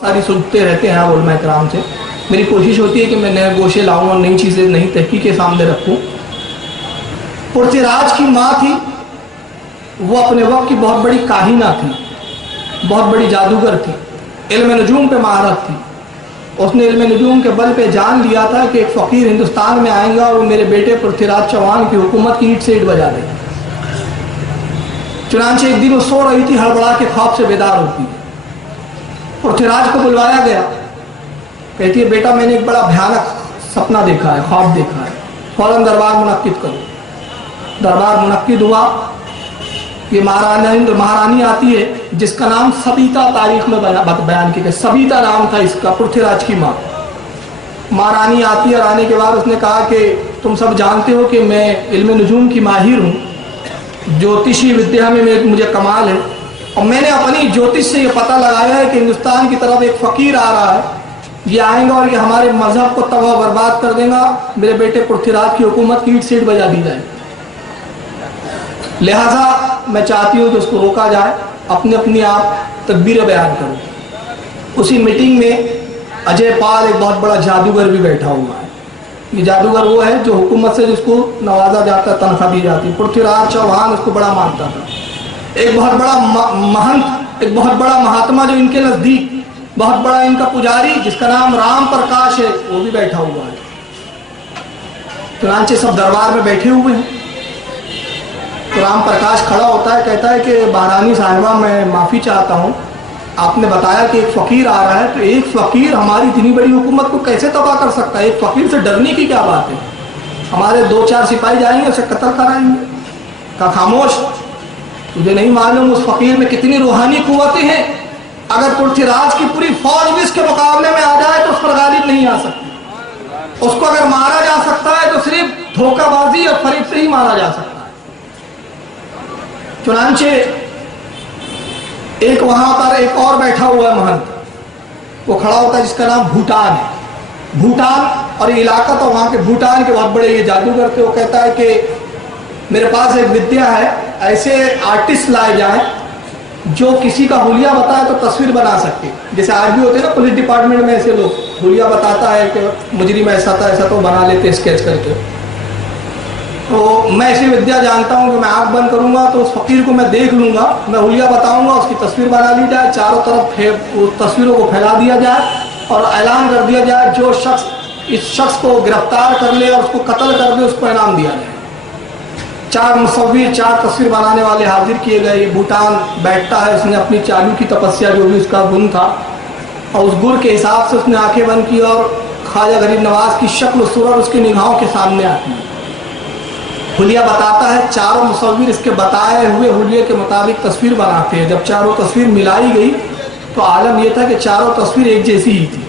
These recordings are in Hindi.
सारी सुनते रहते हैं उलमा इकराम से। मेरी कोशिश होती है कि मैं नए गोशे लाऊं और नई चीज़ें नई तहकीक के सामने रखूं। पृथ्वीराज की माँ थी, वो अपने वक्त की बहुत बड़ी काहिना थी, बहुत बड़ी जादूगर थी, इल्म नजूम पे महारत थी। उसने इल्म नजूम के बल पे जान लिया था कि एक फ़कीर हिंदुस्तान में आएगा और मेरे बेटे पृथ्वीराज चौहान की हुकूमत की ईंट से ईंट बजा देगा। चुनांचे एक दिन वो सो रही थी, हड़बड़ा के ख्वाब से बेदार होती है। पृथ्वीराज को बुलवाया गया, कहती है बेटा मैंने एक बड़ा भयानक सपना देखा है, ख्वाब देखा है, फौरन दरबार मुनक्किद करो। दरबार मुनक्किद हुआ। ये महारानी आती है जिसका नाम सबीता तारीख में बयान किया गया। सबीता नाम था इसका, पृथ्वीराज की माँ। महारानी आती है और आने के बाद उसने कहा कि तुम सब जानते हो कि मैं इल्म नजूम की माहिर हूँ, ज्योतिषी विद्या में मुझे कमाल है, और मैंने अपनी ज्योतिष से ये पता लगाया है कि हिंदुस्तान की तरफ एक फ़कीर आ रहा है, ये आएगा और ये हमारे मजहब को तबाह बर्बाद कर देगा, मेरे बेटे पृथ्वीराज की हुकूमत की ईंट से ईंट बजा दी जाए। लिहाजा मैं चाहती हूँ कि उसको रोका जाए, अपनी आप तदबीरें बयान करो। उसी मीटिंग में अजय पाल एक बहुत बड़ा जादूगर भी बैठा हुआ है। ये जादूगर वो है जो हुकूमत से जिसको नवाजा जाता, तनख्वाह दी जाती। पृथ्वीराज चौहान उसको बड़ा मानता था। एक बहुत बड़ा महंत, एक बहुत बड़ा महात्मा जो इनके नजदीक बहुत बड़ा इनका पुजारी जिसका नाम राम प्रकाश है, वो भी बैठा हुआ है। चुनांचे सब दरबार में बैठे हुए हैं। तो राम प्रकाश खड़ा होता है, कहता है कि महारानी साहिबा मैं माफ़ी चाहता हूँ, आपने बताया कि एक फ़कीर आ रहा है, तो एक फ़कीर हमारी इतनी बड़ी हुकूमत को कैसे तबाह कर सकता है? एक फ़कीर से डरने की क्या बात है? हमारे 2-4 सिपाही जाएंगे, उसे कत्ल कराएंगे। कहा खामोश, तुझे नहीं मालूम उस फ़कीर में कितनी रूहानी कुव्वतें हैं। अगर पृथ्वीराज की पूरी फौज भी इसके मुकाबले में आ जाए तो उस पर गालिब नहीं आ सकती। उसको अगर मारा जा सकता है तो सिर्फ धोखाबाजी और फरेब से ही मारा जा सकता है। चुनांचे एक वहां पर एक और बैठा हुआ है महंत, वो खड़ा होता है जिसका नाम भूटान है। भूटान और ये इलाका तो वहां के भूटान के बहुत बड़े ये जादूगर थे। वो कहता है कि मेरे पास एक विद्या है, ऐसे आर्टिस्ट लाए जाएं जो किसी का हुलिया बताए तो तस्वीर बना सके। जैसे आज भी होते हैं ना पुलिस डिपार्टमेंट में, ऐसे लोग हुलिया बताता है कि मुजरिम ऐसा था ऐसा, तो बना लेते स्केच करके। तो मैं ऐसी विद्या जानता हूँ कि मैं आँख बंद करूंगा तो उस फकीर को मैं देख लूंगा, मैं हुलिया बताऊंगा, उसकी तस्वीर बना ली जाए, चारों तरफ उस तस्वीरों को फैला दिया जाए और ऐलान कर दिया जाए जो शख्स इस शख्स को गिरफ्तार कर ले और उसको कत्ल कर दे उसको इनाम दिया जाए। 4 मुसव्विर, 4 तस्वीर बनाने वाले हाजिर किए गए। ये भूटान बैठता है, उसने अपनी चालू की तपस्या जो भी उसका गुण था और उस गुण के हिसाब से उसने आंखें बंद की और ख्वाजा गरीब नवाज की शक्ल सूरत उसकी निगाहों के सामने आती है। हुलिया बताता है, चारों मुसव्विर इसके बताए हुए हुलिये के मुताबिक तस्वीर बनाते हैं। जब चारों तस्वीर मिलाई गई तो आलम यह था कि चारों तस्वीर एक जैसी ही थी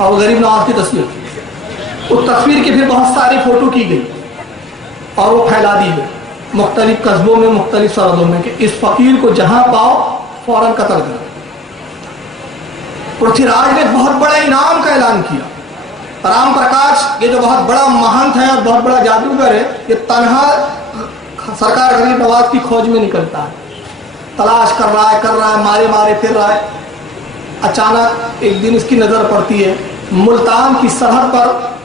और गरीब नवाज की तस्वीर थी। उस तस्वीर की फिर बहुत सारी फोटो की गई और वो फैला दी गई मुख्तलिफ कस्बों में, मुख्तलिफ सरहदों में कि इस फकीर को जहां पाओ फौरन कत्ल करो। पृथ्वीराज ने बहुत बड़ा इनाम का ऐलान किया। राम प्रकाश ये जो बहुत बड़ा महंत है और बहुत बड़ा जादूगर है, ये तन्हा सरकार गरीब नवाज की खोज में निकलता है, तलाश कर रहा है, मारे मारे फिर रहा है। अचानक एक दिन इसकी नज़र पड़ती है, मुल्तान की सरहद पर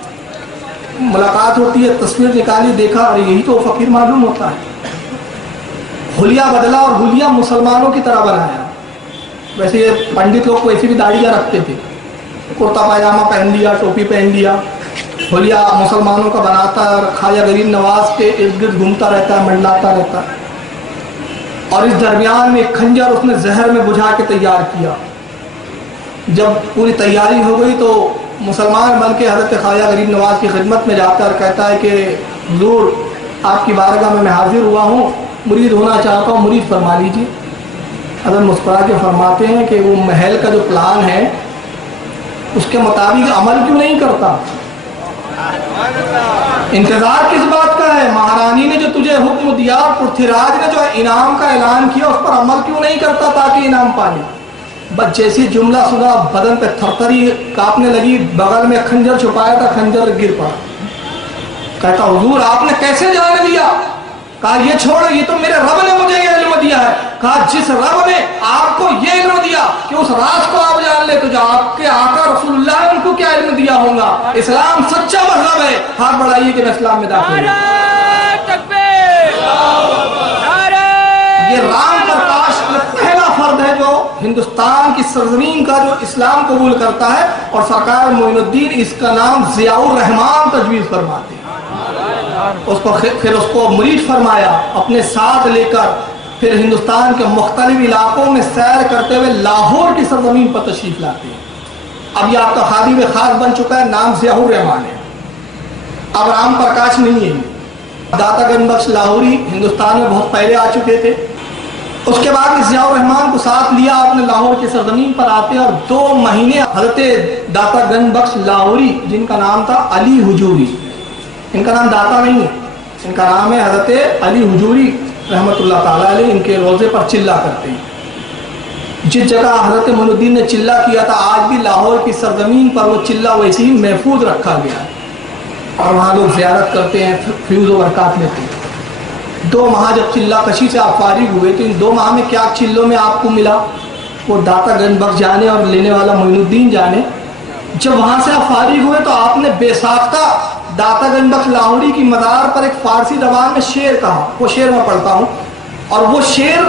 मुलाकात होती है, तस्वीर निकाली, देखा अरे यही तो फकीर मालूम होता है। हुलिया बदला और हुलिया मुसलमानों की तरह बनाया। वैसे ये पंडित लोग वैसे भी दाढ़ियाँ रखते थे, कुर्ता पायजामा पहन लिया, टोपी पहन लिया। हुलिया मुसलमानों का बनाता है और ख्वाजा गरीब नवाज के इर्द गिर्द घूमता रहता है, मंडलाता रहता है। और इस दरमियान में खंजर उसने जहर में बुझा के तैयार किया। जब पूरी तैयारी हो गई तो मुसलमान बन के हज़रत ख्वाजा गरीब नवाज की खिदमत में जाता है, कहता है कि हुज़ूर आपकी बारगाह में मैं हाजिर हुआ हूँ, मुरीद होना चाहता हूँ, मुरीद फरमा लीजिए। हज़रत मुस्कुरा के फरमाते हैं कि वो महल का जो प्लान है उसके मुताबिक अमल क्यों नहीं करता? इंतजार किस बात का है? महारानी ने जो तुझे हुक्म दिया, पृथ्वीराज ने जो इनाम का ऐलान किया, उस पर अमल क्यों नहीं करता ताकि इनाम पाले? बस जैसी जुमला सुना बदन पे थरथरी कांपने लगी, बगल में खंजर छुपाया था, खंजर गिर पड़ा। कहता हुजूर आपने कैसे जान लिया? कहा ये छोड़ो, ये तो मेरे रब ने मुझे ये इल्म दिया है। कहा जिस रब ने आपको ये इल्म दिया कि उस राज को आप जानते तो जो आपके आका रसूलुल्लाह है उनको क्या इल्म दिया होगा। इस्लाम सच्चा मजहब है। हाथ बढ़ाइए कि मैं इस्लाम में दाखिल हूं। ये राम प्रकाश पहला फर्द है जो हिंदुस्तान की सरजमीन का जो इस्लाम कबूल करता है, और सरकार मोइनुद्दीन इसका नाम ज़ियाउर रहमान तजवीज़ फरमाते हैं। उसको फिर उसको मुरीद फरमाया, अपने साथ लेकर फिर हिंदुस्तान के मुख्तलिफ इलाकों में सैर करते हुए लाहौर की सरजमीन पर तशरीफ लाते हैं। अब ये आपका खादी में खास बन चुका है, नाम ज़ियाउर रहमान है, अब राम प्रकाश नहीं है। दाता गंज बख्श लाहौरी हिंदुस्तान में बहुत पहले आ चुके थे। उसके बाद ज़ियाउर रहमान को साथ लिया, अपने लाहौर की सरजमीन पर आते और 2 महीने हज़रत दाता गंज बख्श लाहौरी, जिनका नाम था अली हुजूरी, इनका नाम दाता नहीं है, इनका नाम है हज़रत अली हुजूरी रहमतुल्लाह ताला अलैह, इनके रोज़े पर चिल्ला करते हैं। जिस जगह हज़रत मोइनुद्दीन ने चिल्ला किया था, आज भी लाहौर की सरजमीन पर वो चिल्ला वैसे ही महफूज रखा गया है और वहाँ लोग ज़ियारत करते हैं, फ्यूज़ व बरक़ात लेते हैं। 2 माह जब चिल्ला कशी से आप फारिग हुए तो इन 2 माह में क्या चिल्लों में आपको मिला, वो दाता गंज बख्श जाने और लेने वाला मोइनुद्दीन जाने। जब वहाँ से आप फारिग हुए तो आपने बेसाख्ता दाता गंज बख्श लाहौरी की मज़ार पर एक फ़ारसी ज़बान में शेर कहा, वो शेर मैं पढ़ता हूँ, और वो शेर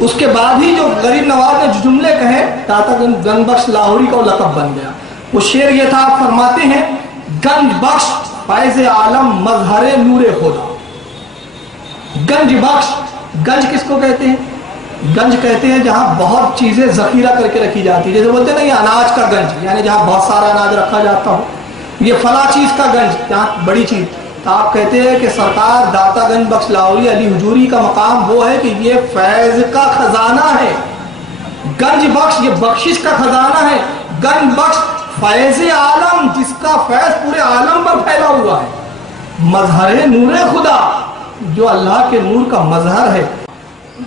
उसके बाद ही जो गरीब नवाज ने जुमले कहे, दाता गंज बख्श लाहौरी का लक़ब बन गया। वो शेर ये था, आप फरमाते हैं, गंज बख्श फैज़ आलम मजहर नूरे खुदा। गंज बख्श, गंज किसको कहते हैं? गंज कहते हैं जहाँ बहुत चीज़ें ज़ख़ीरा करके रखी जाती है, जैसे बोलते हैं ना ये अनाज का गंज, यानी जहाँ बहुत सारा अनाज रखा जाता हो, ये फला चीज़ का गंज, जहाँ बड़ी चीज़। तो आप कहते हैं कि सरकार दाता गंज बख्श लाहौरी अली हुजूरी का मकाम वो है कि ये फैज़ का खजाना है। गंज बख्श ये बख्शिश का खजाना है, गंज बख्श फैज़ आलम, जिसका फैज़ पूरे आलम पर फैला हुआ है, मजहर नूरे खुदा, जो अल्लाह के नूर का मजहर है।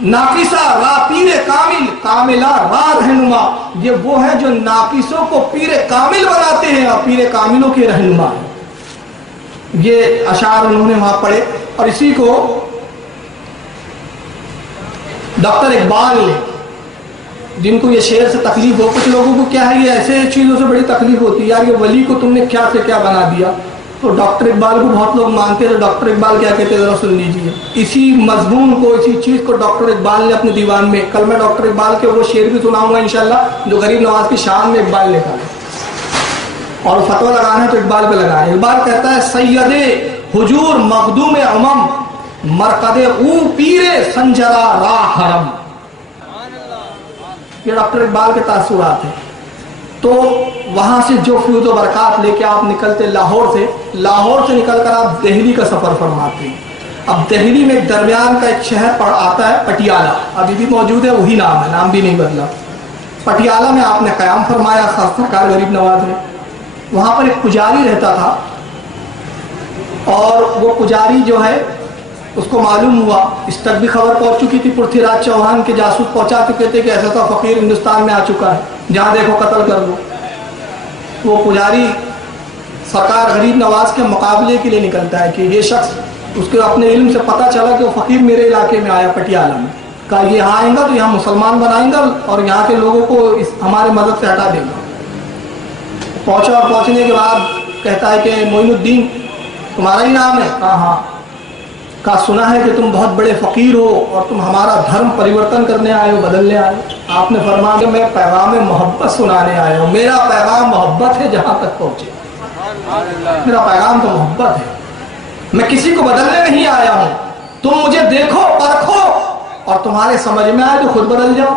नाकिसा रा पीरे कामिल, कामिला रा रहनुमा, ये वो है जो नाकिसों को पीरे कामिल बनाते हैं और पीरे कामिलों के रहनुमा है। ये अशार उन्होंने वहां पढ़े, और इसी को डॉक्टर इकबाल ने, जिनको ये शेर से तकलीफ हो, कुछ लोगों को क्या है ये ऐसे चीज़ों से बड़ी तकलीफ होती है, यार ये वली को तुमने क्या से क्या बना दिया। तो डॉक्टर इकबाल को बहुत लोग मानते हैं, तो डॉक्टर इकबाल क्या कहते हैं ज़रा सुन लीजिए। इसी मजमून को, इसी चीज़ को डॉक्टर इकबाल ने अपने दीवान में, कल मैं डॉक्टर इकबाल के वो शेर भी सुनाऊंगा इंशाल्लाह, जो गरीब नवाज की शान में इकबाल लिखा है, और फतवा लगाना है तो इकबाल पे लगाए। इकबाल कहता है, सैयदे हुजूर मखदूम अमम मरकदे ऊ पीरे संजरा रा हरम। ये डॉक्टर इकबाल के तासुरात हैं। तो वहाँ से जो फ्यूज़ व बरक़ात लेके आप निकलते लाहौर से निकलकर आप दिल्ली का सफ़र फरमाते हैं। अब दिल्ली में एक दरमियान का एक शहर पड़ आता है पटियाला, अभी भी मौजूद है, वही नाम है, नाम भी नहीं बदला। पटियाला में आपने क़याम फरमाया सरकार गरीब नवाज ने। वहाँ पर एक पुजारी रहता था, और वो पुजारी जो है उसको मालूम हुआ, इस तक भी खबर पहुँच चुकी थी, पृथ्वीराज चौहान के जासूस पहुँचा चुके थे कि ऐसा सा फ़कीर हिंदुस्तान में आ चुका है, जहाँ देखो कत्ल कर दो। वो पुजारी सरकार गरीब नवाज के मुकाबले के लिए निकलता है कि ये शख्स, उसके अपने इल्म से पता चला कि वो फ़कीर मेरे इलाके में आया पटियाला में, कहा ये यहाँ आएगा तो यहाँ मुसलमान बनाएंगा और यहाँ के लोगों को हमारे मदद से हटा देगा। पहुँचा, और पहुँचने के बाद कहता है कि मोइनुद्दीन तुम्हारा ही नाम है? कहा हाँ। कहा सुना है कि तुम बहुत बड़े फ़कीर हो और तुम हमारा धर्म परिवर्तन करने आए हो, बदलने आए हो। आपने फरमाया कि मैं पैगाम मोहब्बत सुनाने आया हूँ, मेरा पैगाम मोहब्बत है, जहाँ तक पहुँचे मेरा पैगाम तो मोहब्बत है, मैं किसी को बदलने नहीं आया हूँ। तुम मुझे देखो, परखो, और तुम्हारे समझ में आए तो खुद बदल जाओ।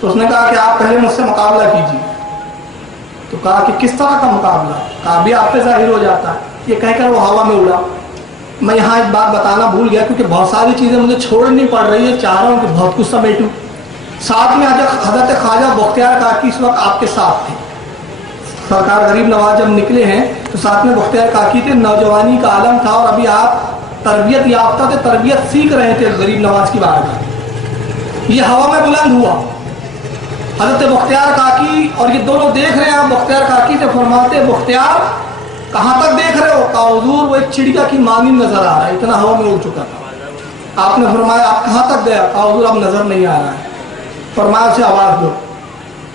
तो उसने कहा कि आप पहले मुझसे मुकाबला कीजिए। तो कहा कि किस तरह का मुकाबला? कहा भी आप पे जाहिर हो जाता है। ये कहकर वो हवा में उड़ा। मैं यहाँ एक बात बताना भूल गया, क्योंकि बहुत सारी चीज़ें मुझे छोड़नी पड़ रही है, चाह रहा हूँ कि बहुत कुछ समेटूँ। साथ में हज़रत ख्वाजा बख्तियार काकी इस वक्त आपके साथ थे। सरकार गरीब नवाज जब निकले हैं तो साथ में बख्तियार काकी थे, नौजवानी का आलम था, और अभी आप तरबियत याफ्ता थे, तरबियत सीख रहे थे गरीब नवाज की बात। ये हवा में बुलंद हुआ हज़रत बख्तियार काकी, और ये दोनों देख रहे हैं। आप बख्तियार काकी से फरमाते, बख्तियार कहाँ तक देख रहे हो? कहा हुजूर वो एक चिड़िया की मानिंद नजर आ रहा है, इतना हवा में उड़ चुका था। आपने फरमाया आप कहाँ तक गया? कहा हुजूर अब नजर नहीं आ रहा है। फरमाया उसे आवाज दो।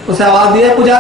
उसे आवाज दिया पुजारी